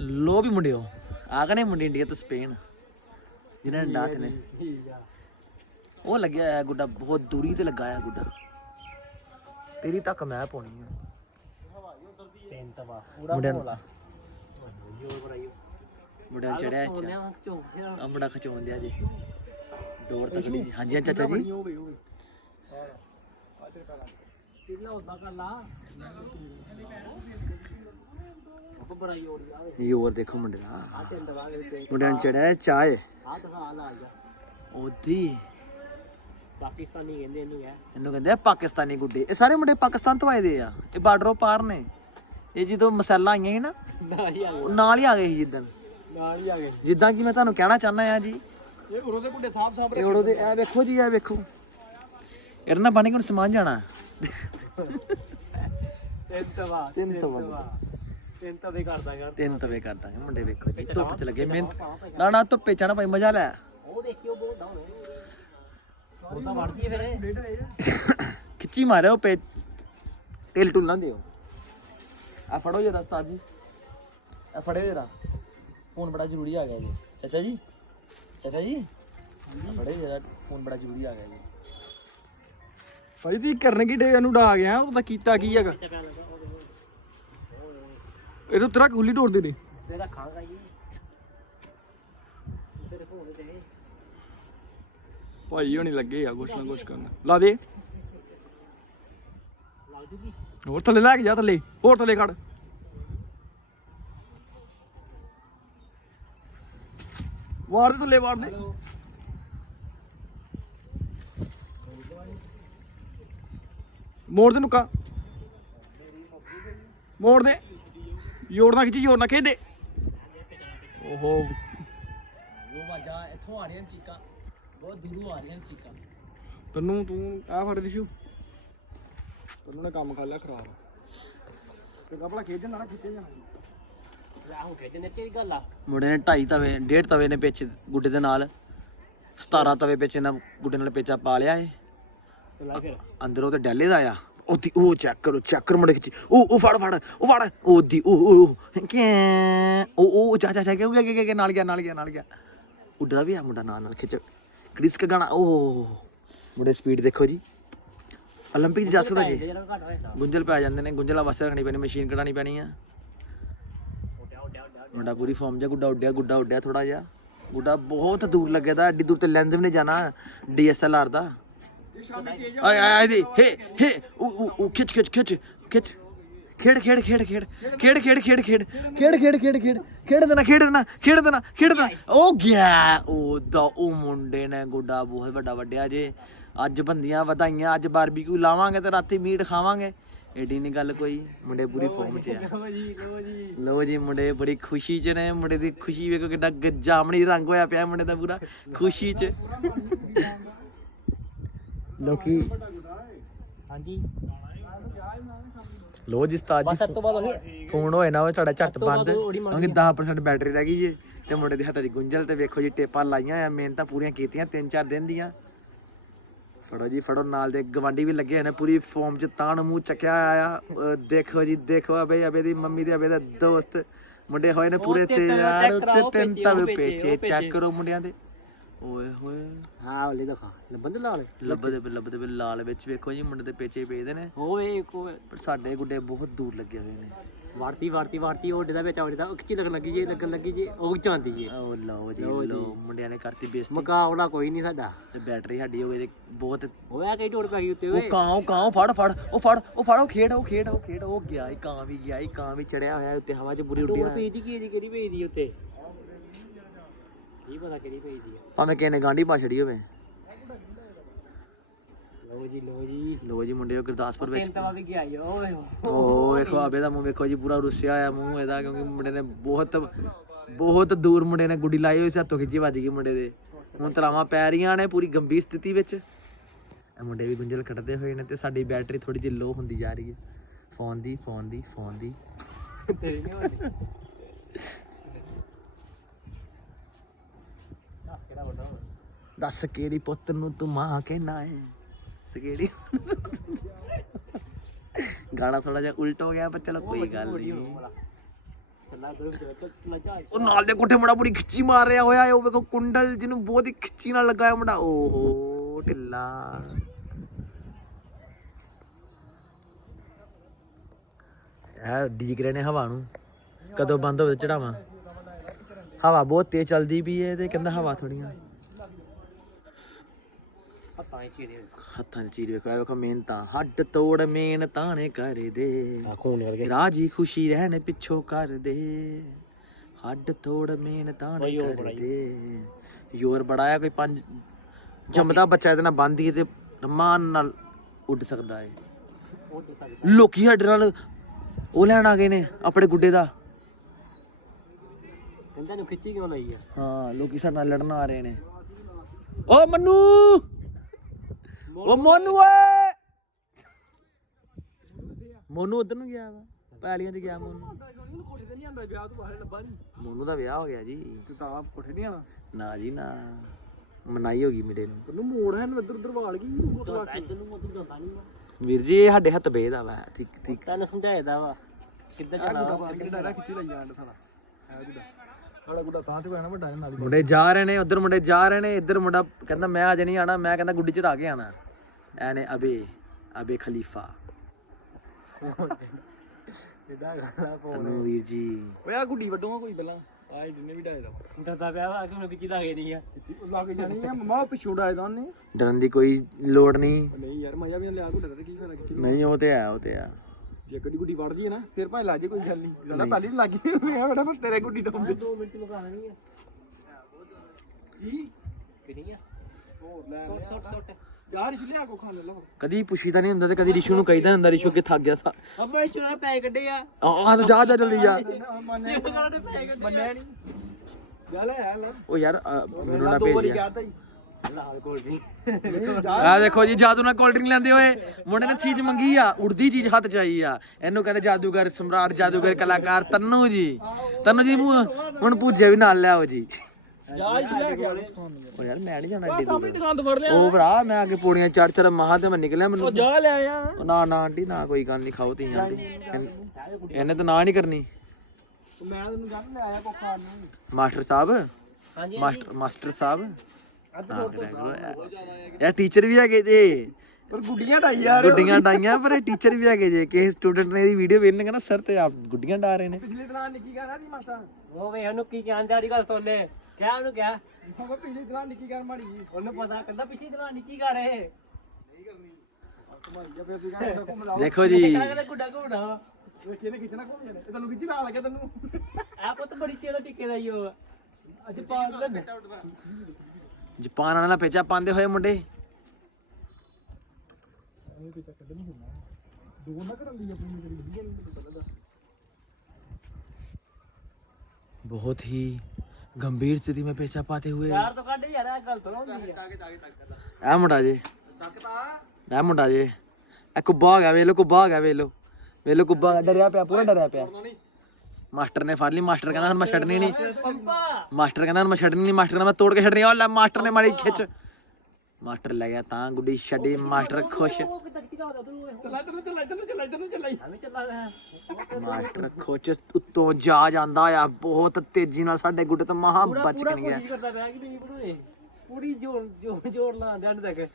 ਲੋ ਵੀ ਮੁੰਡਿਓ। ਆ ਗਏ ਨੇ ਮੁੰਡੇ ਇੰਡੀਆ ਤੋਂ ਸਪੇਨ। ਜਿਨ੍ਹਾਂ ਨੇ ਡਾਟ ਨੇ ਠੀਕ ਆ। ਉਹ ਲੱਗਿਆ ਹੋਇਆ ਗੁੱਡਾ ਬਹੁਤ ਦੂਰੀ ਤੇ ਲੱਗਾ ਗੁੱਡਾ। ਤੇਰੀ ਤੱਕ ਮੈਂ ਪਾਉਣੀ ਆ। ਤਿੰਨ ਤਵਾ ਪੂਰਾ ਭੋਲਾ। ਚੜਿਆ ਚੋ ਆ। ਮੁੰਡਾ ਖਚਾਉਣ ਦਿਆ ਜੀ। ਡੋਰ ਤਕੜੀ ਜੀ ਹਾਂਜੀ ਚਾਚਾ ਜੀ। ਇਹ ਹੋਰ ਦੇਖੋ ਮੁੰਡੇ ਦਾ। ਮੁੰਡਿਆਂ ਨੂੰ ਚੜਿਆ ਚਾਹ ਉਹਦੀ। ਪਾਕਿਸਤਾਨੀ ਕਹਿੰਦੇ ਇਹਨੂੰ ਹੈ ਇਹਨੂੰ ਕਹਿੰਦੇ ਆ ਪਾਕਿਸਤਾਨੀ ਗੁੱਡੇ। ਇਹ ਸਾਰੇ ਮੁੰਡੇ ਪਾਕਿਸਤਾਨ ਤੋਂ ਆਏ ਦੇ ਆ। ਇਹ ਬਾਰਡਰੋਂ ਪਾਰ ਨੇ। ਇਹ ਜਦੋਂ ਮਸਾਲਾ ਆਈਆਂ ਸੀ ਨਾ ਨਾਲ ਹੀ ਆ ਗਏ। ਸੀ ਜਿੱਦਣ। ਨਾਲ ਹੀ ਆ ਗਏ। ਜਿੱਦਾਂ ਕਿ ਮੈਂ ਤੁਹਾਨੂੰ ਕਹਿਣਾ ਚਾਹੁੰਦਾ ਆ ਜੀ ਇਹ ਉਰੋਂ ਦੇ ਕੁੱਡੇ ਸਾਫ਼ ਸਾਫ਼ ਇਹ ਉੜੋ ਦੇ ਇਹ ਵੇਖੋ ਜੀ ਇਹ ਵੇਖੋ। ਇਹਦੇ ਨਾਲ ਬਣ ਕੇ ਹੁਣ ਸਮਾਨ ਜਾਣਾ। ਤਿੰਨ ਤਵਾ ਤਿੰਨ ਤਵਾ। ਤਿੰਨ ਤਵੇ ਕਰਦਾ ਯਾਰ ਤਿੰਨ ਤਵੇ ਮੁੰਡੇ ਵੇਖੋ ਜੀ ਧੁੱਪ ਚ ਲੱਗੇ ਮਿਹਨਤ। ਨਾ ਨਾ ਧੁੱਪੇ ਚਣਾ ਭਾਈ ਮਜ਼ਾ ਲੈ। ਉਹ ਦੇਖਿਓ ਉਹ ਤਾਂ ਵੜਦੀ ਹੈ ਫਿਰ। ਖਿੱਚੀ ਮਾਰਿਓ ਪੇ ਤੇਲ ਟੁੱਲ ਨਾ ਦਿਓ। ਆ ਫੜੋ ਜਰਾ ਉਸਤਾਦ ਜੀ। ਆ ਫੜਿਓ ਜਰਾ। ਫੋਨ ਬੜਾ ਜ਼ਰੂਰੀ ਆ ਗਿਆ ਜੀ। ਚਾਚਾ ਜੀ। ਚਾਚਾ ਜੀ। ਫੜਿਓ ਜਰਾ ਫੋਨ ਬੜਾ ਜ਼ਰੂਰੀ ਆ ਗਿਆ ਜੀ। ਭਾਈ ਤੁਸੀਂ ਕਰਨ ਕੀ ਡੇ ਇਹਨੂੰ ਡਾ ਗਿਆ ਉਹ ਤਾਂ ਕੀਤਾ ਕੀ ਹੈਗਾ? ਇਹ ਤਾਂ ਤੇਰਾ ਗੁੱਲੀ ਢੋੜਦੇ ਨੇ। ਤੇਰਾ ਖਾਂਗਾ ਜੀ। ਤੇਰੇ ਫੋਨ ਤੇ ਭਾਈ ਹੋਣੀ ਲੱਗੇ ਆ ਕੁਛ ਨਾ ਕੁਛ ਕਰਨ। ਲਾ ਦੇ। ਹੋਰ ਥੱਲੇ ਲੈ ਕੇ ਜਾ ਥੱਲੇ। ਹੋਰ ਥੱਲੇ ਖੜ। ਵਾਰ ਦੇ ਥੱਲੇ ਵਾਰ ਦੇ। ਮੋੜ ਦੇ ਨੁਕਾ। ਮੋੜ ਦੇ। ਜੋੜ ਨਾ ਖਿੱਚੀ ਜੋੜ ਨਾ ਖੇਦੇ ਓਹੋ। ਉਹ ਵਾਜਾ ਇੱਥੋਂ ਆ ਰਹੀਆਂ ਚੀਕਾਂ ਬਹੁਤ ਦੂਰੋਂ ਆ ਰਹੀਆਂ ਚੀਕਾਂ ਤੈਨੂੰ ਤੂੰ ਆ ਫੜ ਦਿਸ਼ੂ ਤੈਨੂੰ ਨੇ ਕੰਮ ਕਰ ਲਿਆ ਖਰਾਬ। ਤੇ ਕਪੜਾ ਖੇਡ ਜਾਣਾ ਨਾ ਖਿੱਚੇ ਜਾਣਾ। ਮੁੰਡੇ ਨੇ ਢਾਈ ਤਵੇ ਡੇਢ ਤਵੇ ਨੇ ਗੁੱਡੇ ਦੇ ਨਾਲ 17 ਤਵੇ ਪੇਚੇ ਨਾਲ ਗੁੱਡੇ ਨਾਲ ਪੇਚਾ ਪਾ ਲਿਆ ਏ ਅੰਦਰੋਂ ਤੇ ਡੈਲੇ ਦਾ ਆ ਉਹਦੀ ਉਹ ਚੈੱਕ ਕਰੋ ਚੈੱਕ ਕਰੋ ਮੁੰਡੇ ਖਿੱਚੀ ਉਹ ਉਹ ਫੜ ਫੜ ਉਹ ਫੜ ਉਹਦੀ ਉਹ ਉਹ ਉਹ ਕਿਆ ਉਹ ਉਹ ਚਾ ਚਾ ਚਾ ਗਿਆ ਗਿਆ ਗਿਆ ਨਾਲ ਗਿਆ ਨਾਲ ਗਿਆ ਨਾਲ ਗਿਆ ਉੱਡਦਾ ਵੀ ਆ ਮੁੰਡਾ ਨਾਲ ਨਾਲ ਖਿੱਚ ਕ੍ਰਿਸਕ ਗਾਣਾ ਉਹ ਮੁੰਡੇ ਸਪੀਡ ਦੇਖੋ ਜੀ 올림픽 ਜਾ ਸਕਦਾ ਜੀ ਜਿਹੜਾ ਘਟ ਹੋਇਆ ਗੁੰਝਲ ਪੈ ਜਾਂਦੇ ਨੇ ਗੁੰਝਲਾ ਵਾਸਤੇ ਰੱਖਣੀ ਪੈਣੀ ਮਸ਼ੀਨ ਕਢਾਣੀ ਪੈਣੀ ਆ ਉੱਡਿਆ ਉੱਡਿਆ ਉੱਡਿਆ ਮੁੰਡਾ ਪੂਰੀ ਫਾਰਮ 'ਚ ਆ, ਗੁੱਡਾ ਉੱਡਿਆ ਗੁੱਡਾ ਉੱਡਿਆ ਥੋੜਾ ਜਿਹਾ ਗੁੱਡਾ ਬਹੁਤ ਦੂਰ ਲੱਗਿਆ ਦਾ ਐਡੀ ਦੂਰ ਤੇ ਲੈਂਸ ਵੀ ਨਹੀਂ ਜਾਣਾ ਡੀਐਸਐਲਆਰ ਦਾ ਆਏ ਆਏ ਆਏ ਦੀ ਹੇ ਹੇ ਉਹ ਉਹ ਖਿੱਚ ਖਿੱਚ ਖਿੱਚ ਖਿੱਚ। ਖੇਡ ਖੇਡ ਖੇਡ ਖੇਡ। ਖੇਡ ਖੇਡ ਖੇਡ ਖੇਡ। ਖੇਡ ਖੇਡ ਖੇਡ ਖੇਡ। ਖੇਡ ਦੇਣਾ ਖੇਡ ਦੇਣਾ ਖੇਡ ਦੇਣਾ ਖੇਡ ਦੇਣਾ। ਉਹ ਗਿਆ। ਉਹ ਦਾ ਉਹ ਮੁੰਡੇ ਨੇ ਗੁੱਡਾ ਬਹੁਤ ਵੱਡਾ ਵੱਡਿਆ ਜੇ। ਅੱਜ ਬੰਦੀਆਂ ਵਧਾਈਆਂ ਅੱਜ ਬਾਰਬੀਕਿਊ ਲਾਵਾਂਗੇ ਤੇ ਰਾਤੀ ਮੀਟ ਖਾਵਾਂਗੇ। ਏਡੀ ਨਹੀਂ ਗੱਲ ਕੋਈ ਮੁੰਡੇ ਪੂਰੀ ਫਾਰਮ 'ਚ ਆ। ਲੋ ਜੀ ਮੁੰਡੇ ਬੜੀ ਖੁਸ਼ੀ ਚ ਨੇ। ਮੁੰਡੇ ਦੀ ਖੁਸ਼ੀ ਵੇਖੋ ਕਿੱਡਾ ਜਾਮਣੀ ਰੰਗ ਹੋਇਆ ਪਿਆ ਮੁੰਡੇ ਦਾ ਪੂਰਾ। ਖੁਸ਼ੀ ਚ। ਲੋਕੀ ਹਾਂਜੀ। ਲੋ ਜੀ ਉਸਤਾਦ ਬਸ ਜੀ ਸਭ ਤੋਂ ਬਾਅਦ ਉਹ ਫੋਨ ਹੋਏ ਨਾ ਉਹ ਤੁਹਾਡਾ ਝੱਟ ਤੋਂ ਬਾਅਦ ਬੰਦ। ਉਹ ਉਡੀ ਮੰਗ ਕਿਉਂਕਿ 10% ਬੈਟਰੀ ਰਹਿ ਗਈ ਜੇ ਤੇ ਮੁੰਡੇ ਦੇ ਹੱਥਾਂ 'ਚ ਗੁੰਝਲ ਤੇ ਵੇਖੋ ਜੀ ਟੇਪਾਂ ਲਾਈਆਂ ਆ ਮਿਹਨਤਾਂ ਪੂਰੀਆਂ ਕੀਤੀਆਂ 3-4 ਦਿਨ ਦੀਆਂ। ਫੜੋ ਜੀ ਫੜੋ ਨਾਲ ਦੇ ਗਵਾਂਡੀ ਵੀ ਲੱਗੇ ਹੋਏ ਨੇ ਪੂਰੀ ਫਾਰਮ 'ਚ ਤਾਣ ਮੂੰਹ ਚੱਕਿਆ ਆ। ਅਹ ਦੇਖੋ ਜੀ ਦੇਖੋ ਅਬੇ ਅਬੇ ਦੀ ਮੰਮੀ ਦੇ ਅਬੇ ਦਾ ਦੋਸਤ। ਮੁੰਡੇ ਹੋਏ ਨੇ ਪੂਰੇ ਤੇ ਤਵੇ ਤਿਆਰ ਉੱਤੇ ਤਿੰਨ ਉਹ ਤਵੇ ਪੇਚੇ ਚੈੱਕ। ਕਰੋ ਮੁੰਡਿਆਂ ਦੇ। ਓਏ ਹੋਏ। ਹਾਂ ਵਾਲੇ ਦਿਖਾ। ਬੰਦ ਲਾ ਲੈ ਲੱਭਦੇ ਪਏ ਲੱਭਦੇ ਪਏ। ਲਾਲ ਵਿੱਚ ਵੇਖੋ ਜੀ ਮੁੰਡੇ ਦੇ ਪੇਚੇ ਪੇਜਦੇ ਨੇ। ਓਏ ਕੋ ਪਰ ਸਾਡੇ ਗੁੱਡੇ ਬਹੁਤ ਦੂਰ ਲੱਗੇ ਹੋਏ ਨੇ। ਵੜਤੀ ਵੜਤੀ ਵੜਤੀ ਉਹ ਡਦਾ ਵਿੱਚ ਉਹ ਖਿੱਚੀ ਲੱਗਣ ਲੱਗੀ ਜੇ ਲੱਗਣ ਲੱਗੀ ਜੇ। ਉਹ ਚਾਂਦੀ ਜੇ। ਓ ਲਓ ਜੀ ਲਓ ਮੁੰਡਿਆਂ ਨੇ ਕਰਤੀ ਬੇਇੱਜ਼ਤੀ। ਮੁਕਾਬਲਾ ਕੋਈ ਨਹੀਂ ਸਾਡਾ। ਤੇ ਬੈਟਰੀ ਸਾਡੀ ਹੋ ਗਈ ਤੇ ਬਹੁਤ ਓਏ ਆ ਕਈ ਟੋੜ ਪੈ ਗਈ ਉੱਤੇ ਓਏ। ਕਾਂ ਉਹ ਕਾਂ ਫੜ ਫੜ ਉਹ ਫੜ ਉਹ ਫੜ ਉਹ ਖੇਡ ਉਹ ਖੇਡ ਉਹ ਖੇਡ। ਉਹ ਗਿਆ ਹੀ ਕਾਂ ਵੀ ਗਿਆ ਹੀ ਕਾਂ ਵੀ ਚੜਿਆ ਹੋਇਆ ਉੱਤੇ ਹਵਾ 'ਚ ਪੂਰੀ ਉੱਡਿਆ ਟੋੜ ਪਈ ਦੀ ਕੀ ਦੀ ਕਿਹੜੀ ਪਈ ਦੀ ਉੱਤੇ? ਪਤਾ ਕਿਹੜੀ ਆ। ਭਾਵੇਂ ਕਿਸੇ ਨੇ ਗਾਂਢੀ ਪਾ ਛੜੀ ਹੋਵੇ। ਜੀ ਜੀ। ਲੋ ਜੀ ਮੁੰਡਿਓ ਗੁਰਦਾਸਪੁਰ ਵਿੱਚ। ਤਿੰਨ ਤਵਾ ਵੀ ਗਿਆ ਈ, ਓਏ ਉਹ ਵੇਖੋ ਆਬੇ ਦਾ ਮੂੰਹ ਵੇਖੋ ਜੀ ਪੂਰਾ ਰੁੱਸਿਆ ਹੋਇਆ ਮੂੰਹ ਇਹਦਾ ਕਿਉਂਕਿ ਮੁੰਡੇ ਨੇ ਬਹੁਤ ਬਹੁਤ ਦੂਰ ਮੁੰਡੇ ਨੇ ਗੁੱਡੀ ਲਾਈ ਹੋਈ ਸੀ ਹੱਥੋਂ ਖਿੱਚੀ ਵੱਜ ਗਈ ਮੁੰਡੇ ਦੇ। ਹੁਣ ਤਲਾਵਾਂ ਪੈ ਰਹੀਆਂ ਨੇ ਪੂਰੀ ਗੰਭੀਰ ਸਥਿਤੀ ਵਿੱਚ। ਇਹ ਮੁੰਡੇ ਵੀ ਗੁੰਝਲ ਕੱਢਦੇ ਹੋਏ ਨੇ ਤੇ ਸਾਡੀ ਬੈਟਰੀ ਥੋੜੀ ਜਿਹੀ ਲੋ ਹੁੰਦੀ ਜਾ ਰਹੀ ਹੈ। ਫੋਨ ਦੀ ਫੋਨ ਦੀ ਫੋਨ ਦੀ ਤੇਰੀ ਨਹੀਂ ਹੋਣੀ ਦੱਸ ਕਿਹੜਾ ਵੱਡਾ ਹੋਣਾ ਦੱਸ ਕਿਹੜੀ ਪੁੱਤ ਨੂੰ ਤੂੰ ਮਾਂ ਕਹਿਣਾ ਹੈ? ਸਕਿਹੜੀ ਗਾਣਾ ਥੋੜਾ ਜਿਹਾ ਉਲਟ ਹੋ ਗਿਆ ਪਰ ਚਲੋ ਕੋਈ ਗੱਲ ਨਹੀਂ। ਉਹ ਨਾਲ ਦੇ ਕੋਠੇ ਮੁੰਡਾ ਪੂਰੀ ਖਿੱਚੀ ਮਾਰ ਰਿਹਾ ਹੋਇਆ ਉਹ ਵੇਖੋ ਕੁੰਡਲ ਜਿਹਨੂੰ ਬਹੁਤ ਹੀ ਖਿੱਚੀ ਨਾਲ ਲੱਗਾ ਹੈ ਮੁੰਡਾ। ਓਹੋ ਢਿੱਲਾ। ਇਹ ਡੀਕ ਰਹੇ ਨੇ ਹਵਾ ਨੂੰ। ਕਦੋਂ ਬੰਦ ਹੋਵੇ ਚੜਾਵਾਂ? ਹਵਾ ਬਹੁਤ ਤੇਜ਼ ਚੱਲਦੀ ਵੀ ਹੈ ਤੇ ਕਹਿੰਦਾ ਹਵਾ ਥੋੜੀਆਂ ਹੱਥਾਂ ਵਿੱਚ ਚੀਰੇ ਹੱਥਾਂ 'ਚ ਚੀਰ ਵੇਖੋ ਵੇਖੋ ਮਿਹਨਤਾਂ। ਹੱਡ ਤੋੜ ਮਿਹਨ ਤਾਣੇ ਕਰਦੇ। ਆ ਖੂਨ ਰਾਜੀ ਖੁਸ਼ੀ ਰਹਿਣ ਪਿੱਛੋਂ ਕਰਦੇ। ਹੱਡ ਤੋੜ ਮਿਹਨ ਤਾਣੇ ਬਈ ਉਹ ਬੜਾ ਹੀ। ਕਰਦੇ। ਯੋਰ ਬੜਾ ਆ ਕੋਈ ਪੰਜ ਜੰਮਦਾ ਬੱਚਾ ਇਹਦੇ ਨਾਲ ਬੰਦੀ ਤੇ ਮਾਨ ਨਾਲ ਉੱਡ ਸਕਦਾ ਸਾਡੀ ਲੋਕੀ ਸਾਡੇ ਨਾਲ ਉਹ ਲੈਣ ਆ ਗਏ ਨੇ ਆਪਣੇ ਗੁੱਡੇ ਦਾ। ਕਹਿੰਦਾ ਨੂੰ ਖਿੱਚੀ ਕਿਉਂ ਲਈ ਆ? ਹਾਂ ਲੋਕੀ ਸਾਡੇ ਨਾਲ ਲੜਨ ਆ ਰਹੇ ਨੇ। ਓ ਮੰਨੂ! ਓ ਮੋਨੂ ਓਏ। ਮੋਨੂ ਉਧਰ ਨੂੰ ਗਿਆ ਵਾ ਪੈਲੀਆਂ 'ਚ ਗਿਆ ਮੋਨੂ। ਕੋਠੇ ਤੇ ਨਹੀਂ ਆਂਦਾ ਵਿਆਹ ਤੋਂ ਬਾਹਰ ਲੱਭਾ ਨਹੀਂ ਮੋਨੂ ਦਾ ਵਿਆਹ ਹੋ ਗਿਆ ਜੀ। ਤੇ ਤਾਂ ਕੋਠੇ ਨਹੀਂ ਆਣਾ ਨਾ ਜੀ ਨਾ। ਮਨਾਈ ਹੋ ਗਈ ਮੇਰੇ ਨੂੰ। ਤੈਨੂੰ ਮੋੜ ਹੈ ਨੂੰ ਇੱਧਰ ਉੱਧਰ ਵਾਲ ਗਈ ਉਹ ਤਾਂ ਇੱਧਰ ਨੂੰ ਮਤਲਬ ਜਾਂਦਾ ਨਹੀਂ ਵੀਰ ਜੀ ਇਹ ਸਾਡੇ ਹੱਥ ਬੇਦਾ ਵਾ। ਠੀਕ ਠੀਕ। ਤੈਨੂੰ ਸਮਝਾਇਦਾ ਵਾ। ਵਾ, ਬਾਹਰ ਕਿਹੜਾ ਡਾਇਰਾ ਖਿੱਚੀ ਲਈ ਜਾਂਦਾ ਸਾਲਾ। ਹੈ ਗੁੱਡਾ। ਸਾਲਾ ਗੁੱਡਾ ਤਾਂ ਤੇ ਪੈਣਾ ਵੱਡਾ ਨਾਲ ਮੁੰਡੇ ਜਾ ਰਹੇ ਨੇ ਉਧਰ ਮੁੰਡੇ ਜਾ ਰਹੇ ਨੇ ਇੱਧਰ ਮੁੰਡਾ ਕਹਿੰਦਾ ਮੈਂ ਅੱਜ ਨਹੀਂ ਆਣਾ ਮੈਂ ਕਹਿੰਦਾ ਗੁੱਡੀ ਚੜਾ ਕੇ ਆਣਾ ਐਨੇ ਅਬੇ ਅਬੇ ਖਲੀਫਾ ਜਿੱਦਾਂ ਗਾਣਾ ਪੋ ਤਨੂ ਵੀਰ ਜੀ ਓਏ ਆ ਗੁੱਡੀ ਵੱਡੂਗਾ ਕੋਈ ਪਹਿਲਾਂ। ਆ ਜਿੰਨੇ ਵੀ ਡਾਇਦਾ ਡਰਦਾ ਪਿਆ ਵਾ ਕਿ ਮੈਨੂੰ ਖਿੱਚੀ ਲੱਗੇ ਨਹੀਂ ਆ। ਲੱਗ ਜਾਣੀ ਆ ਮਮਾ ਪਿੱਛੋਂ ਡਾਇਦਾ ਉਹਨੇ। ਡਰਨ ਦੀ ਕੋਈ ਲੋੜ ਨਹੀਂ। ਨਹੀਂ ਯਾਰ ਮਜ਼ਾ ਵੀ ਨਾ ਲਿਆ ਗੁੱਡਾ ਤੇ ਕੀ ਫਾਇਦਾ ਖਿੱਚੀ ਨਹੀਂ ਉਹ ਤੇ ਹੈ ਉਹ ਤੇ ਹੈ ਜੇ ਗੱਡੀ ਗੁੱਡੀ ਵੜਦੀ ਹੈ ਨਾ ਫਿਰ ਭਾਵੇਂ ਲੱਜੇ ਕੋਈ ਗੱਲ ਨਹੀਂ। ਸਾਡਾ ਪਹਿਲੀ ਤਾਂ ਲੱਗੀ ਮੈਂ ਬੜਾ ਤੇਰੇ ਗੁੱਡੀ ਡਾਉਂਦੇ 2 ਮਿੰਟ ਲਗਾ ਨਹੀਂ ਆ। ਕੀ? ਕਿਹੜੀ ਆ? ਹੋਰ ਲੈ ਛੋਟ ਛੋਟ ਛੋਟ ਯਾਰ ਇਸ ਲਿਆ ਕੋ ਖਾਣ ਲੈ ਕਦੀ ਪੁੱਛੀਦਾ ਨਹੀਂ ਹੁੰਦਾ ਤੇ ਕਦੀ ਰਿਸ਼ੂ ਨੂੰ ਕਹੀਦਾ ਹੁੰਦਾ ਰਿਸ਼ੂ ਅੱਗੇ ਥੱਕ ਗਿਆ ਸਾ। ਅੱਬਾ ਚੁਣਾ ਪੈ ਕੱਢੇ ਆ। ਆ ਤੂੰ ਜਾ ਜਾ ਜਲਦੀ ਜਾ। ਮੰਨਿਆ ਕਾਹਦੇ ਪੈ ਕੱਢੇ ਮੰਨਿਆ ਨਹੀਂ। ਗੱਲ ਹੈ ਲੈ। ਉਹ ਯਾਰ ਮੈਨੂੰ ਨਾ ਭੇਜ ਜਾ। ਆ ਦੇਖੋ ਜੀ ਜਾਦੂ ਨਾਲ ਕੋਲਡ ਡਰਿੰਕ ਲੈਂਦੇ ਹੋਏ ਮੁੰਡੇ ਨੇ ਚੀਜ਼ ਮੰਗੀ ਆ ਉੜਦੀ ਚੀਜ਼ ਹੱਥ ਚ ਆਈ ਆ। ਇਹਨੂੰ ਕਹਿੰਦੇ ਜਾਦੂਗਰ ਸਮਰਾਟ ਜਾਦੂਗਰ ਕਲਾਕਾਰ ਤੰਨੂ ਜੀ। ਤੰਨੂ ਜੀ ਹੁਣ ਪੂਜੇ ਵੀ ਨਾਲ ਲਿਆਓ ਜੀ। ਜਾ ਇਸ ਲਿਆ ਕੇ ਆ ਖਾਣ ਨੂੰ ਉਹ ਯਾਰ ਮੈਂ ਨਹੀਂ ਜਾਣਾ ਏਡੀ ਸਾਹਮਣੇ ਦੂਰ। ਦੁਕਾਨ ਤੋਂ ਫੜ ਲਿਆ। ਉਹ ਭਰਾ ਮੈਂ ਅੱਗੇ ਪੌੜੀਆਂ ਚੜ ਚੜ ਮਹਾ ਤੇ ਮੈਂ ਨਿਕਲਿਆ ਮੈਨੂੰ। ਜਾ ਲੈ ਆਇਆ ਉਹ ਨਾ ਨਾ ਆਂਟੀ ਨਾ ਕੋਈ ਗੱਲ ਨਹੀਂ ਖਾਓ ਤੀ ਆਂਟੀ ਇਹਨੇ ਤਾਂ ਨਾ ਨਹੀਂ ਕਰਨੀ। ਮੈਂ ਤੈਨੂੰ ਕਹਿੰਦਾ ਲੈ ਆਇਆ ਕੋ ਖਾਣ ਨੂੰ। ਮਾਸਟਰ ਸਾਹਿਬ? ਹਾਂਜੀ ਮਾਸਟਰ ਮਾਸਟਰ ਸਾਹਿਬ? ਇਹ ਟੀਚਰ ਵੀ ਹੈਗੇ ਜੇ। ਪਰ ਗੁੱਡੀਆਂ ਢਾਈ ਯਾਰ ਗੁੱਡੀਆਂ ਡਾਈਆਂ ਪਰ ਇਹ ਟੀਚਰ ਵੀ ਹੈਗੇ ਜੇ। ਕਿਸੇ ਸਟੂਡੈਂਟ ਨੇ ਇਹਦੀ ਵੀਡੀਓ ਵੇਖਣਗੇ ਨਾ ਸਰ ਤੇ ਆਪ ਗੁੱਡੀਆਂ ਡਾ ਰਹੇ ਨੇ। ਪਿਛਲੇ ਦਿਨਾਂ ਨਿੱਕੀ ਕਰ ਰਹੀ ਮਾਸਟਰ ਉਹ ਵੇ ਉਹਨੂੰ ਕੀ ਕਹਿੰਦੇ ਆੜੀ ਗੱਲ ਸੁਣ ਲੈ। ਕਿਆ ਉਹਨੂੰ ਕਿਆ ਉਹ ਪਿਛਲੀ ਤਰ੍ਹਾਂ ਨਿੱਕੀ ਕਰ ਮਾੜੀ ਜੀ ਉਹਨੂੰ ਪਤਾ ਕਹਿੰਦਾ ਪਿਛਲੀ ਤਰ੍ਹਾਂ ਨਿੱਕੀ ਕਰ ਇਹ। ਦੇਖੋ ਜੀ। ਜਪਾਨ ਵਾਲਾ ਪੇਚਾ ਪਾਉਂਦੇ ਹੋਏ ਮੁੰਡੇ। ਬਹੁਤ ਹੀ ਗੰਭੀਰ ਸਥਿਤੀ ਵਿੱਚ ਪੇਚਾ ਪਾਤੇ ਹੋਏ ਯਾਰ ਤੋਂ ਕੱਢ ਯਾਰ ਇਹ ਗਲਤ ਨਾ ਹੁੰਦੀ ਆ ਇਹ ਮੁੰਡਾ ਜੇ ਚੱਕਤਾ ਇਹ ਮੁੰਡਾ ਜੇ ਇਹ ਕੁੱਬਾ ਗਿਆ ਵੇਖ ਲੋ ਕੁੱਬਾ ਗਿਆ ਵੇਖ ਲੋ ਵੇਖ ਲੋ ਕੁੱਬਾ ਡਰਿਆ ਪਿਆ ਪੂਰਾ ਡਰਿਆ ਪਿਆ ਮਾਸਟਰ ਨੇ ਫੜ ਲਈ ਮਾਸਟਰ ਕਹਿੰਦਾ ਹੁਣ ਮੈਂ ਛੱਡਣੀ ਨਹੀਂ ਮਾਸਟਰ ਕਹਿੰਦਾ ਹੁਣ ਮੈਂ ਛੱਡਣੀ ਨਹੀਂ ਮਾਸਟਰ ਕਹਿੰਦਾ ਮੈਂ ਤੋੜ ਕੇ ਛੱਡਣੀ ਆ ਲੈ ਮਾਸਟਰ ਨੇ ਮਾਰੀ ਖਿੱਚ ਮਾਸਟਰ ਲੈ ਗਿਆ ਤਾਂ ਗੁੱਡੀ ਛੱਡੀ ਮਾਸਟਰ ਖੁਸ਼। ਚੱਲਾ ਮਾਸਟਰ ਖੁਸ਼ ਉੱਤੋਂ ਜਾ ਜਾਂਦਾ ਆ ਬਹੁਤ ਤੇਜ਼ੀ ਨਾਲ ਸਾਡੇ ਗੁੱਡੇ ਤੋਂ ਮਹਾ ਪੂਰਾ ਬਚ ਪੂਰਾ ਕੇ ਗਿਆ। ਪੂਰੀ। ਜੋਰ ਜੋਰ ਜੋਰ ਲਾਂ ਦੇ ਅੰਡ ਤੱਕ।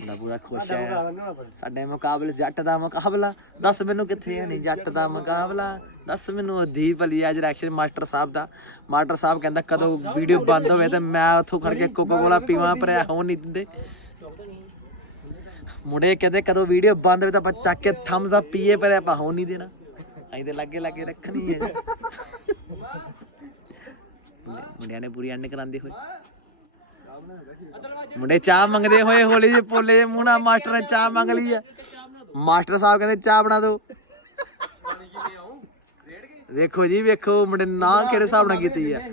ਮੁੰਡਾ ਪੂਰਾ ਖੁਸ਼ ਹੈ। ਸਾਡੇ ਮੁਕਾਬਲੇ ਜੱਟ ਦਾ ਮੁਕਾਬਲਾ। ਦੱਸ ਮੈਨੂੰ ਕਿੱਥੇ ਹੈ ਨਹੀਂ ਜੱਟ ਦਾ ਮੁਕਾਬਲਾ? ਦੱਸ ਮੈਨੂੰ ਦੀਪ ਅਲੀ ਅੱਜ ਰਿਐਕਸ਼ਨ ਮਾਸਟਰ ਸਾਹਿਬ ਦਾ। ਮਾਸਟਰ ਸਾਹਿਬ ਕਹਿੰਦਾ ਕਦੋਂ ਵੀਡੀਓ ਬੰਦ ਹੋਵੇ ਤੇ ਮੈਂ ਉੱਥੋਂ ਕਰਕੇ ਕੋਕੋ ਕੋਲਾ ਪੀਵਾਂ ਪਰ ਇਹ ਹੋਣ ਨਹੀਂ ਦਿੰਦੇ। ਮੁੰਡੇ ਕਹਿੰਦੇ ਕਦੋਂ ਵੀਡੀਓ ਬੰਦ ਹੋਵੇ ਤਾਂ ਆਪਾਂ ਚੱਕ ਕੇ ਥੰਬਸ ਅਪ ਪੀਏ ਪਰ ਆਪਾਂ ਹੋਣ ਨਹੀਂ ਦੇਣਾ। ਅਸੀਂ ਤੇ ਲੱਗੇ ਲੱਗੇ ਰੱਖਣੀ ਹੈ। ਮੁੰਡਿਆਂ ਨੇ ਪੂਰੀ ਐਂਡ ਕਰਾਂਦੇ ਹੋਏ ਮੁੰਡੇ ਚਾਹ ਮੰਗਦੇ ਹੋਏ ਹੋਲੀ ਜਿਹੇ ਪੋਲੇ ਜਿਹੇ ਮੂੰਹ ਨਾਲ ਮਾਸਟਰ ਨੇ ਚਾਹ ਮੰਗ ਲਈ ਹੈ ਮਾਸਟਰ ਸਾਹਿਬ ਕਹਿੰਦੇ ਚਾਹ ਬਣਾ ਦਿਓ। ਵੇਖੋ ਜੀ ਵੇਖੋ ਮੁੰਡੇ ਨੇ ਨਾ ਕਿਹੜੇ ਹਿਸਾਬ ਨਾਲ ਕੀਤੀ ਹੈ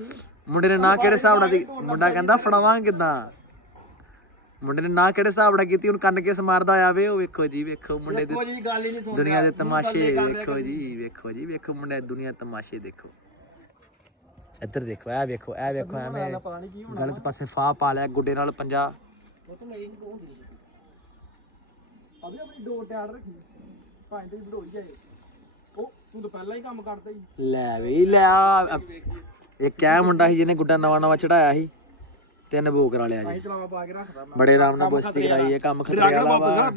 ਮੁੰਡੇ ਨੇ ਨਾ ਕਿਹੜੇ ਹਿਸਾਬ ਨਾਲ ਦੀ ਮੁੰਡਾ ਕਹਿੰਦਾ ਫੜਾਵਾਂ ਕਿਦਾਂ? ਮੁੰਡੇ ਨੇ ਨਾ ਕਿਹੜੇ ਹਿਸਾਬ ਨਾਲ ਕੀਤੀ? ਹੁਣ ਕੰਨ ਕਿਸ ਮਾਰਦਾ ਆ ਵੇ? ਉਹ ਵੇਖੋ ਜੀ ਵੇਖੋ ਮੁੰਡੇ ਦੇ ਕੋਈ ਜੀ ਗੱਲ ਹੀ ਨਹੀਂ ਸੁਣਦਾ। ਦੁਨੀਆ ਦੇ ਤਮਾਸ਼ੇ ਵੇਖੋ ਜੀ ਵੇਖੋ ਜੀ ਵੇਖੋ ਮੁੰਡੇ ਦੁਨੀਆ ਤਮਾਸ਼ੇ ਦੇਖੋ। ਇੱਧਰ ਦੇਖੋ ਇਹ ਵੇਖੋ ਇਹ ਵੇਖੋ ਐਵੇਂ ਗਲਤ ਪਾਸੇ ਫਾਹ ਪਾ ਲਿਆ ਗੁੱਡੇ ਨਾਲ ਪੰਜਾ। ਉਹ ਤਾਂ ਮੇਰੀ ਨਹੀਂ ਕੋਹਦੀ ਅਬੇ ਆਪਣੀ ਡੋਰ ਤੇ ਆੜ ਰੱਖੀ। ਭਾਂ ਤੇ ਵਡੋਈ ਜਾਏ ਉਹ ਤੂੰ ਤਾਂ ਪਹਿਲਾਂ ਹੀ ਕੰਮ ਕਰਦਾ ਹੀ ਲੈ ਵੀ ਲੈ ਇਹ ਕਿਆ ਮੁੰਡਾ ਸੀ ਜਿਹਨੇ ਗੁੱਡਾ ਨਵਾਂ ਨਵਾਂ ਚੜਾਇਆ ਸੀ ਤਿੰਨ ਬੋ ਕਰਾ ਲਿਆ ਜੀ ਬੜੇ ਆਰਾਮ ਨਾਲ ਬਸਤੀ ਕਰਾਈ ਇਹ ਕੰਮ ਖਤਰੇ ਵਾਲਾ ਵਾ।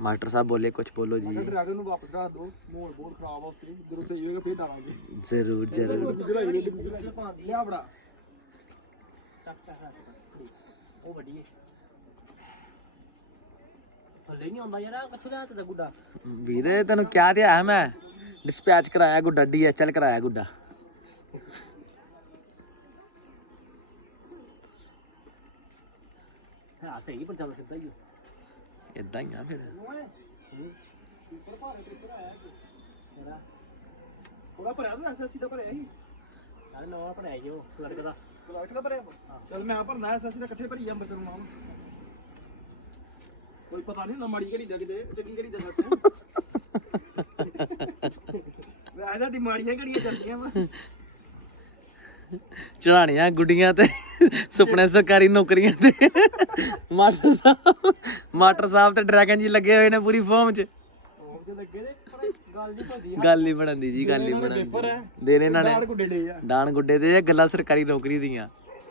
ਮਾਸਟਰ ਸਾਹਿਬ ਬੋਲੇ ਕੁਝ ਬੋਲੋ ਜੀ। ਡਰਾਈਵਰ ਨੂੰ ਵਾਪਸ ਰੱਖ ਦੋ ਮੋੜ ਬਹੁਤ ਖਰਾਬ ਆ ਉੱਤੇ ਜਦੋਂ ਸਹੀ ਹੋਏਗਾ ਫੇਰ ਡਾਲਾਂਗੇ ਜ਼ਰੂਰ ਜ਼ਰੂਰ। ਲਿਆ ਬੜਾ ਉਹ ਵੱਡੀ ਹੈ। ਥੱਲੇ ਨਹੀਂ ਆਉਂਦਾ ਯਾਰ ਆਹ ਕਿੱਥੋਂ ਲਿਆ ਤਾ ਗੁੱਡਾ? ਵੀਰੇ ਤੈਨੂੰ ਕਿਹਾ ਤੇ ਆਇਆ ਮੈਂ? ਡਿਸਪੈਚ ਕਰਾਇਆ ਗੁੱਡਾ ਡੀਐਚਐਲ ਕਰਾਇਆ ਗੁੱਡਾ। ਹਾਂ ਸਹੀ ਪਰ ਚੱਲ ਸਿੱਧਾ ਹੀ ਇਦਾਂ ਹੀ ਆ ਫਿਰ। ਥੋੜਾ ਭਰਿਆ ਤੂੰ ਐਸਐਸਸੀ ਦਾ ਭਰਿਆ ਸੀ? ਨਵਾਂ ਉਹ ਦਾ। ਕਲਰਕ ਦਾ ਭਰਿਆ ਚਲ ਮੈਂ ਭਰਨਾ ਐਸਐਸਸੀ ਦਾ ਇਕੱਠੇ ਭਰੀ ਅੰਬਰਸਰ ਨੂੰ ਨਾਮ ਕੋਈ ਪਤਾ ਨਹੀਂ ਨਾ ਮਾੜੀ ਘੜੀ ਦਾ ਕਿਤੇ ਚੰਗੀ ਘੜੀ ਦਾ ਸੱਚ ਵੈਸੇ ਤਾਂ ਮਾੜੀਆਂ ਘੜੀਆਂ ਚੱਲਦੀਆਂ ਵਾ। ਚੜਾਣੀਆਂ ਗੁੱਡੀਆਂ ਤੇ। ਸੁਪਨੇ ਸਰਕਾਰੀ ਨੌਕਰੀਆਂ ਤੇ। ਮਾਸਟਰ ਸਾਹਿਬ ਮਾਸਟਰ ਸਾਹਿਬ ਤੇ ਡਰੈਗਨ ਜੀ ਲੱਗੇ ਹੋਏ ਨੇ ਪੂਰੀ ਫਾਰਮ 'ਚ। ਨੇ ਗੱਲ ਨਹੀਂ ਬਣਾਉਂਦੀ ਜੀ ਗੱਲ ਹੀ ਪੇਪਰ ਹੈ ਬਣਾਉਂਦੀ ਦੇਣੇ ਇਹਨਾਂ ਨੇ। ਗੁੱਡੇ ਡੇ ਆ। ਡਾਨ ਗੁੱਡੇ ਦੇ ਗੱਲਾਂ ਸਰਕਾਰੀ ਨੌਕਰੀ ਦੀਆਂ।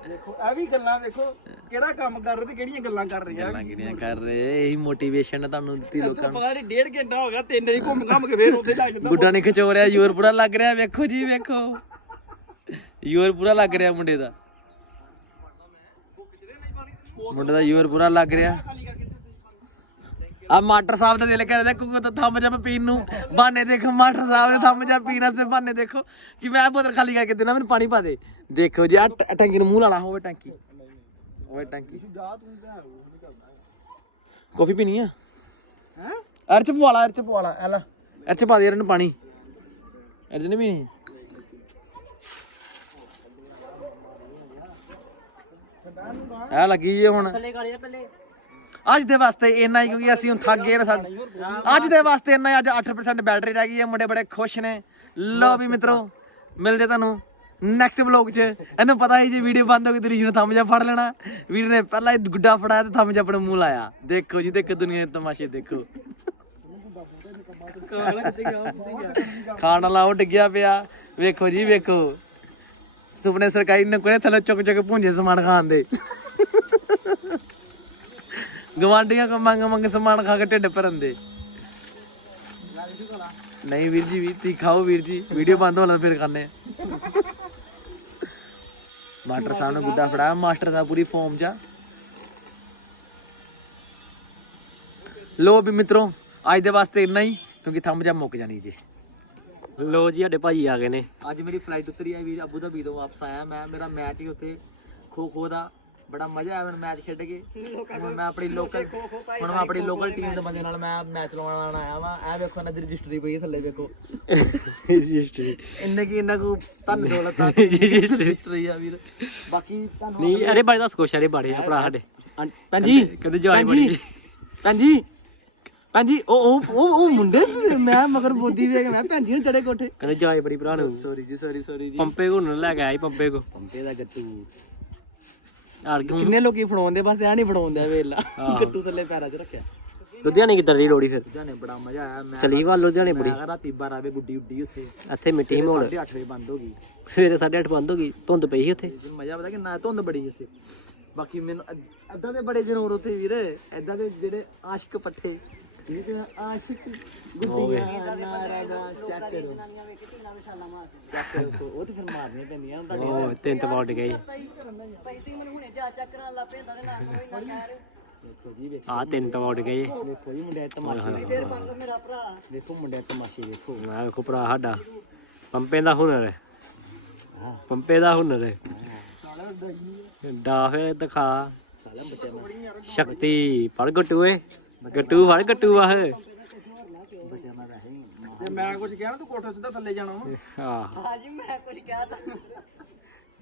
ਦੇਖੋ ਇਹ ਵੀ ਗੱਲਾਂ ਦੇਖੋ ਕਿਹੜਾ ਕੰਮ ਕਰ ਰਹੇ ਤੇ ਕਿਹੜੀਆਂ ਗੱਲਾਂ ਕਰ ਰਹੇ ਆ। ਗੱਲਾਂ ਕਿਹੜੀਆਂ ਕਰ ਰਹੇ ਇਹੀ ਮੋਟੀਵੇਸ਼ਨ ਤੁਹਾਨੂੰ ਦਿੱਤੀ ਲੋਕਾਂ ਨੂੰ। ਪਤਾ ਨਹੀਂ ਡੇਢ ਘੰਟਾ ਹੋ ਗਿਆ ਤਿੰਨ ਹੀ ਘੁੰਮ ਘੰਮ ਕੇ ਫੇਰ ਉੱਥੇ ਲੱਗ ਜਾਂਦਾ ਗੁੱਡਾ ਨਹੀਂ ਖਿਚੋ ਰਿਹਾ ਯੂਰ ਪੂਰਾ ਲੱਗ ਰਿਹਾ ਵੇਖੋ ਜੀ ਵੇਖੋ। ਯੂਰ ਪੂਰਾ ਲੱਗ ਰਿਹਾ ਮੁੰਡੇ ਦਾ। ਮੁੰਡੇ ਦਾ ਯੂਰ ਪੂਰਾ ਲੱਗ ਰਿਹਾ। ਆ ਮਾਸਟਰ ਸਾਹਿਬ ਦਾ ਦਿਲ ਕਰਦਾ ਕੁਕੂ ਤਾਂ ਥੰਮ ਜਾ ਪੀਣ ਨੂੰ। ਬਾਨੇ ਦੇਖੋ ਮਾਸਟਰ ਸਾਹਿਬ ਦੇ ਥੰਮ ਜਾ ਪੀਣ ਸੇ ਬਾਨੇ ਦੇਖੋ। ਕਿ ਮੈਂ ਬੋਤਲ ਖਾਲੀ ਕਰਕੇ ਦੇਣਾ ਮੈਨੂੰ ਪਾਣੀ ਪਾ ਦੇ। ਦੇਖੋ ਜੀ ਆ ਟੈਂਕੀ ਨੂੰ ਮੂੰਹ ਲਾਣਾ ਹੋਵੇ ਟੈਂਕੀ। ਹੋਵੇ ਟੈਂਕੀ। ਕਾਫੀ ਪੀਣੀ ਆ? ਹੈ? ਅਰਚ ਪਵਾਲਾ ਅਰਚ ਪਵਾਲਾ ਐ ਲੈ। ਅਰਚ ਪਾ ਦੇ ਇਹਨੂੰ ਪਾਣੀ। ਅਰਚ ਨੇ ਵੀ ਐ ਲੱਗੀ ਜੇ ਹੁਣ। ਥੱਲੇ ਗਾਲੀਆਂ ਪਹਿਲੇ। ਅੱਜ ਦੇ ਵਾਸਤੇ ਇੰਨਾ ਹੀ ਕਿਉਂਕਿ ਅਸੀਂ ਹੁਣ ਥੱਕ ਗਏ ਨੇ ਸਾਡੇ। ਅੱਜ ਦੇ ਵਾਸਤੇ ਇੰਨਾ ਹੀ ਅੱਜ 8% ਬੈਟਰੀ ਰਹਿ ਗਈ ਹੈ ਮੁੰਡੇ ਬੜੇ ਖੁਸ਼ ਨੇ। ਲੋ ਵੀ ਮਿੱਤਰੋ ਮਿਲਦੇ ਤੁਹਾਨੂੰ ਨੈਕਸਟ ਵਲੌਗ 'ਚ। ਇਹਨੂੰ ਪਤਾ ਹੀ ਜੀ ਵੀਡੀਓ ਬੰਦ ਹੋ ਗਈ ਤੇਰੀ ਨੂੰ ਥੰਮ ਜਾ ਫੜ ਲੈਣਾ। ਵੀਰ ਨੇ ਪਹਿਲਾਂ ਹੀ ਗੁੱਡਾ ਫੜਾਇਆ ਤੇ ਥੰਮ ਜਾ ਆਪਣੇ ਮੂੰਹ ਲਾਇਆ। ਦੇਖੋ ਜੀ ਦੇਖੋ ਦੁਨੀਆ ਦੇ ਤਮਾਸ਼ੇ ਦੇਖੋ। ਖਾਣ ਵਾਲਾ ਉਹ ਡਿੱਗਿਆ ਪਿਆ। ਵੇਖੋ ਜੀ ਵੇਖੋ। ਸੁਪਨੇ ਸਰਕਾਰੀ ਨੇ ਕੋਈ ਥੱਲੇ ਚੁੱਕ ਚੁੱਕ ਭੁੰਜੇ ਸਮਾਨ ਖਾਣ ਦੇ। ਗਵਾਂਡੀਆਂ ਕੋ ਮੰਗ ਮੰਗ ਸਮਾਨ ਖਾ ਕੇ ਢਿੱਡ ਭਰਨ ਦੇ। ਨਹੀਂ ਵੀਰ ਜੀ ਵੀ ਤੀ ਖਾਓ ਵੀਰ ਜੀ, ਵੀਡੀਓ ਬੰਦ ਹੋਣਾ ਫਿਰ ਖਾਣੇ ਮਾਸਟਰ ਸਾਹਿਬ ਨੇ ਗੁੱਡਾ ਫੜਾਇਆ, ਮਾਸਟਰ ਦਾ ਪੂਰੀ ਫਾਰਮ ਚ ਲੋ ਵੀ ਮਿੱਤਰੋ, ਅੱਜ ਦੇ ਵਾਸਤੇ ਇੰਨਾ ਹੀ, ਕਿਉਂਕਿ ਥੰਮ ਜਾ ਮੁੱਕ ਜਾਣੀ ਜੀ। ਲੋ ਜੀ ਸਾਡੇ ਭਾਈ ਆ ਗਏ ਨੇ। ਅੱਜ ਮੇਰੀ ਫਲਾਈਟ ਉਤਰੀ ਹੈ ਵੀਰ ਅਬੂ ਧਾਬੀ ਤੋਂ ਵਾਪਸ ਆਇਆ ਮੈਂ। ਮੇਰਾ ਮੈਚ ਹੀ ਉੱਥੇ ਖੋ ਖੋ ਦਾ ਬੜਾ ਮਜ਼ਾ ਆਇਆ ਮੈਨੂੰ ਮੈਚ ਖੇਡ ਕੇ। ਹੁਣ ਮੈਂ ਆਪਣੀ ਲੋਕਲ ਹੁਣ ਮੈਂ ਆਪਣੀ ਲੋਕਲ ਟੀਮ ਦੇ ਬੰਦੇ ਨਾਲ ਮੈਂ ਮੈਚ ਲਵਾਉਣ ਆਇਆ ਵਾਂ। ਇਹ ਵੇਖੋ ਇਹਨਾਂ ਦੀ ਰਜਿਸਟਰੀ ਪਈ ਥੱਲੇ ਵੇਖੋ। ਰਜਿਸਟਰੀ ਇੰਨੇ ਕੀ ਇੰਨਾ ਕੋ ਧੰਨ ਦੌਲਤ ਆ। ਰਜਿਸਟਰੀ ਆ ਵੀਰ। ਬਾਕੀ ਤੁਹਾਨੂੰ ਨਹੀਂ ਅਰੇ ਬਾਰੇ ਦੱਸ ਕੁਛ ਅਰੇ ਬਾਰੇ ਆ ਭਰਾ ਸਾਡੇ। ਭੈਣ ਜੀ। ਕਹਿੰਦੇ ਜਾਈ ਭੈਣ ਜੀ, ਬੜੀ ਭੈਣ ਜੀ। ਭੈਣ ਜੀ ਉਹ ਉਹ ਉਹ ਉਹ ਮੁੰਡੇ ਸੀ, ਮੈਂ ਮਗਰ ਬੋਦੀ ਵੇਖ ਮੈਂ ਭੈਣ ਜੀ ਨੂੰ ਚੜੇ ਕੋਠੇ। ਕਹਿੰਦੇ ਜਾਈ ਬੜੀ ਭਰਾ ਨੂੰ। ਸੌਰੀ ਜੀ ਸੌਰੀ ਸੌਰੀ ਜੀ। ਪੰਪੇ ਕੋ ਨੂੰ ਲੈ ਕੇ ਆਈ ਪੰਪੇ ਕੋ। ਪੰਪੇ ਦਾ ਗੱਟੂ। ਯਾਰ ਕਿਉਂ ਕਿੰਨੇ ਲੋਕੀ ਫੜਾਉਂਦੇ ਬਸ ਐ ਨਹੀਂ ਫੜਾਉਂਦੇ ਵੇਲਾ ਹਾਂ। ਗੱਟੂ ਥੱਲੇ ਪੈਰਾਂ 'ਚ ਰੱਖਿਆ। ਲੁਧਿਆਣੇ ਕਿੱਧਰ ਦੀ ਲੋੜੀ ਫਿਰ? ਜਾਨੇ ਬੜਾ ਮਜ਼ਾ ਆਇਆ। ਮੈਂ ਚਲੀ ਵਾ ਲੁਧਿਆਣੇ ਬੜੀ। ਮੈਂ ਕਿਹਾ ਰਾਤੀ 12 ਵਜੇ ਗੁੱਡੀ ਉੱਡੀ ਉੱਥੇ। ਇੱਥੇ ਮਿੱਟੀ ਮੋੜ। 8:30 ਵਜੇ ਬੰਦ ਹੋ ਗਈ। ਸਵੇਰੇ 8:30 ਬੰਦ ਹੋ ਗਈ ਧੁੰਦ ਪਈ ਸੀ ਉੱਥੇ। ਮਜ਼ਾ ਪਤਾ ਕਿ ਨਾ ਧੁੰਦ ਬੜੀ ਉੱਥੇ। ਬਾਕੀ ਮੈਨੂੰ ਐਦਾਂ ਦੇ ਬੜੇ ਜਨੂਰ ਉੱਥੇ ਵੀਰ ਐਦਾਂ ਦੇ ਜਿਹੜੇ ਆਸ਼ਕ ਪੱਠੇ। ਜਿਹਦੇ ਆਸ਼ਿਕ ਗੁੱਡੀਆਂ ਨਾਰਾ ਦਾ ਚੱਕ ਕਰੋ। ਚੱਕ ਕਰੋ ਉਹ ਤੇ ਫਿਰ ਮਾਰਨੀਆਂ ਪੈਂਦੀਆਂ ਹੁਣ ਤੁਹਾਡੇ ਉਹ ਤਿੰਨ ਤਪਾਟ ਗਏ। ਦੇਖੋ ਜੀ ਵੇਖੋ ਆ ਤਿੰਨ ਤਪਾਟ ਗਏ। ਵੇਖੋ ਜੀ ਮੁੰਡਿਆਂ ਦੇ ਤਮਾਸ਼ੇ ਫੇਰ ਬੰਦ ਮੇਰਾ ਭਰਾ ਵੇਖੋ ਮੁੰਡਿਆਂ ਦੇ ਤਮਾਸ਼ੇ ਵੇਖੋ ਮੈਂ ਵੇਖੋ ਭਰਾ ਸਾਡਾ। ਪੰਪੇ ਦਾ ਹੁਨਰ। ਹੈ। ਪੰਪੇ ਦਾ ਹੁਨਰ। ਹੈ ਡਾ ਫਿਰ ਦਿਖਾ। ਸ਼ਕਤੀ। ਫੜ ਗੱਟੂਏ ਗੱਟੂ ਫੜ ਗੱਟੂ ਰਹੇ ਜੇ ਮੈਂ ਕੁਝ ਕਿਹਾ ਨਾ ਤੂੰ ਕੋਠੇ ਸਿੱਧਾ ਥੱਲੇ ਜਾਣਾ ਵਾ। ਆਹ। ਹਾਜੀ ਮੈਂ ਕੁਝ ਕਿਹਾ ਤਾਂ